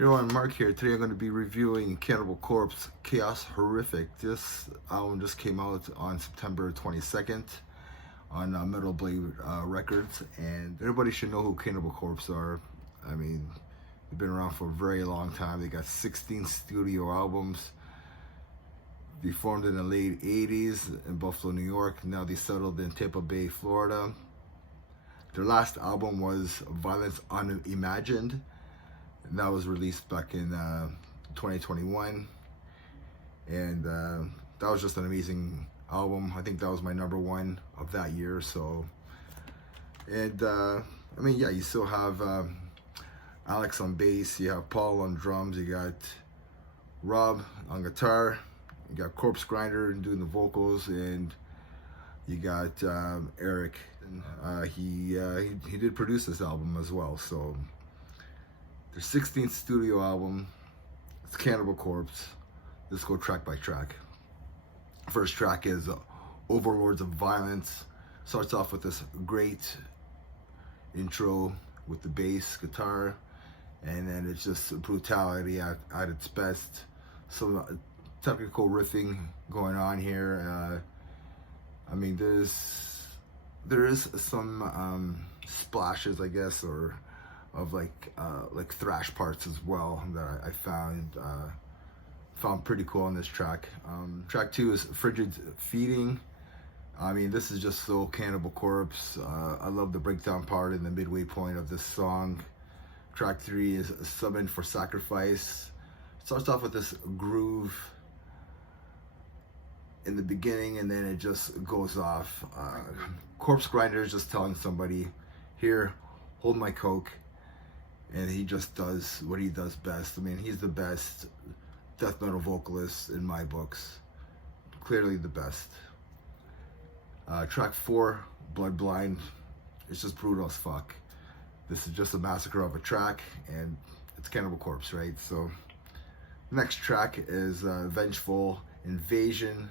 Everyone, Mark here. Today I'm going to be reviewing Cannibal Corpse, Chaos Horrific. This album just came out on September 22nd on Metal Blade Records, and everybody should know who Cannibal Corpse are. I mean, they've been around for a very long time. They got 16 studio albums. They formed in the late 80s in Buffalo, New York. Now they settled in Tampa Bay, Florida. Their last album was Violence Unimagined, and that was released back in 2021, and that was just an amazing album. I think that was my #1 of that year. So, and I mean, yeah, you still have Alex on bass, you have Paul on drums, you got Rob on guitar, you got Corpse Grinder doing the vocals, and you got Eric. He did produce this album as well. So their 16th studio album. It's Cannibal Corpse. Let's go track by track. First track is Overlords of Violence. Starts off with this great intro with the bass guitar, and then it's just brutality at its best. Some technical riffing going on here. I mean, there is some splashes, I guess, or of like thrash parts as well that I found pretty cool on this track. Track 2 is Frigid Feeding. I mean, this is just so Cannibal Corpse. I love the breakdown part in the midway point of this song. Track 3 is Summoned for Sacrifice. Starts off with this groove in the beginning, and then it just goes off. Corpse Grinder is just telling somebody, here, hold my coke, and he just does what he does best. I mean, he's the best death metal vocalist in my books. Clearly the best. Track 4, Blood Blind. It's just brutal as fuck. This is just a massacre of a track, and it's Cannibal Corpse, right? So, next track is Vengeful Invasion.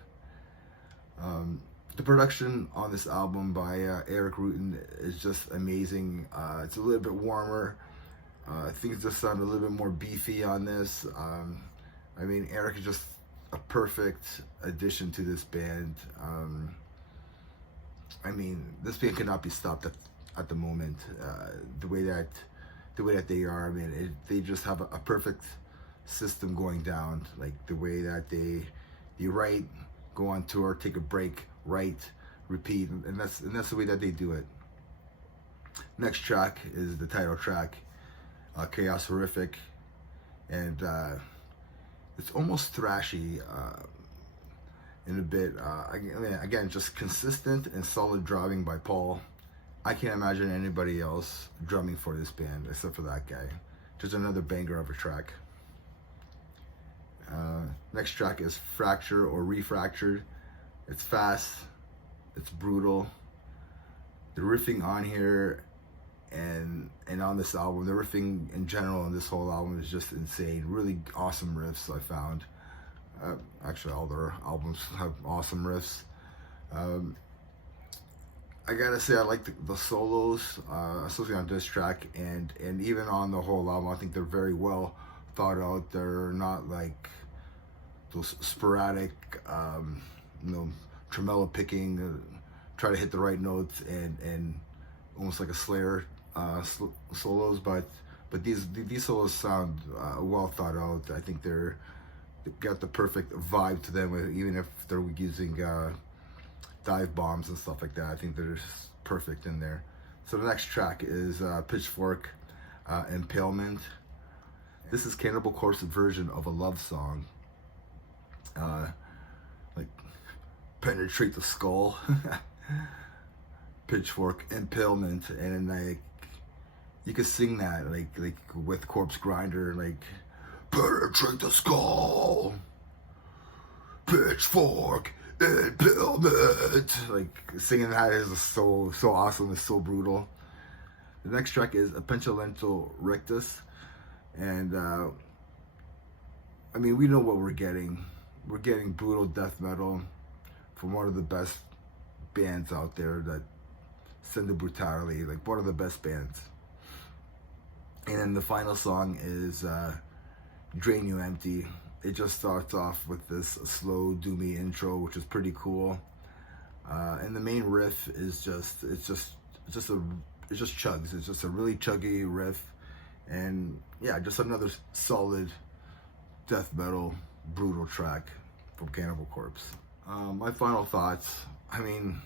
The production on this album by Eric Rutan is just amazing. It's a little bit warmer. Things just sound a little bit more beefy on this. I mean, Eric is just a perfect addition to this band. I mean, this band cannot be stopped at the moment. The way that they are. I mean, they just have a perfect system going down. Like the way that they write, go on tour, take a break, write, repeat, and that's the way that they do it. Next track is the title track, Chaos Horrific, and it's almost thrashy in a bit. Again, just consistent and solid drumming by Paul. I can't imagine anybody else drumming for this band except for that guy. Just another banger of a track. Next track is Fracture or Refractured. It's fast, it's brutal. The riffing on here and on this album, the riffing in general on this whole album is just insane. Really awesome riffs, I found. Actually, all their albums have awesome riffs. I gotta say, I like the solos, especially on this track, and even on the whole album. I think they're very well thought out. They're not like those sporadic, tremolo picking, try to hit the right notes and almost like a Slayer solos, but these solos sound well thought out. I think they've got the perfect vibe to them, even if they're using dive bombs and stuff like that. I think they're just perfect in there. So the next track is Pitchfork Impalement. This is Cannibal Corpse's version of a love song. Like penetrate the skull, pitchfork impalement, and like you could sing that like with Corpse Grinder, like penetrate the skull, pitchfork impalement. Like singing that is so awesome. It's so brutal. The next track is A Pentalento Rectus, and I mean, we know what we're getting. We're getting brutal death metal from one of the best bands out there that send the brutality, like one of the best bands. And then the final song is drain you empty. It just starts off with this slow, doomy intro, which is pretty cool. And the main riff is it just chugs. It's just a really chuggy riff, and yeah, just another solid death metal brutal track from Cannibal Corpse. My final thoughts. I mean,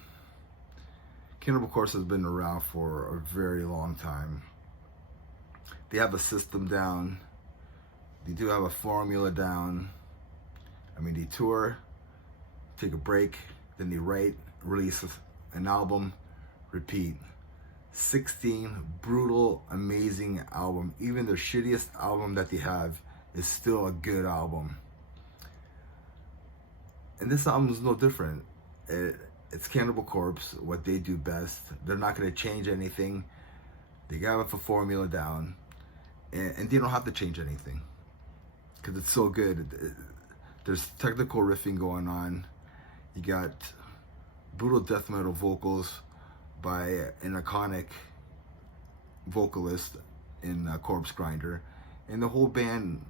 Cannibal Corpse has been around for a very long time. They have a system down. They do have a formula down. I mean, they tour, take a break, then they write, release an album, repeat. 16 brutal, amazing album. Even their shittiest album that they have is still a good album. And this album is no different. It's Cannibal Corpse, what they do best. They're not going to change anything. They have a formula down, and they don't have to change anything because it's so good. There's technical riffing going on. You got brutal death metal vocals by an iconic vocalist in Corpse Grinder, and the whole band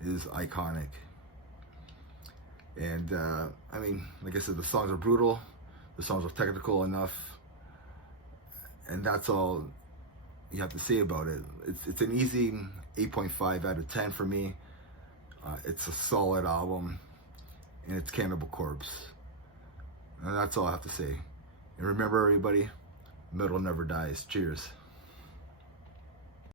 is iconic. And I mean, like I said, the songs are brutal, the songs are technical enough, and that's all you have to say about it. It's an easy 8.5 out of 10 for me. It's a solid album, and it's Cannibal Corpse. And that's all I have to say. And remember, everybody, metal never dies. Cheers.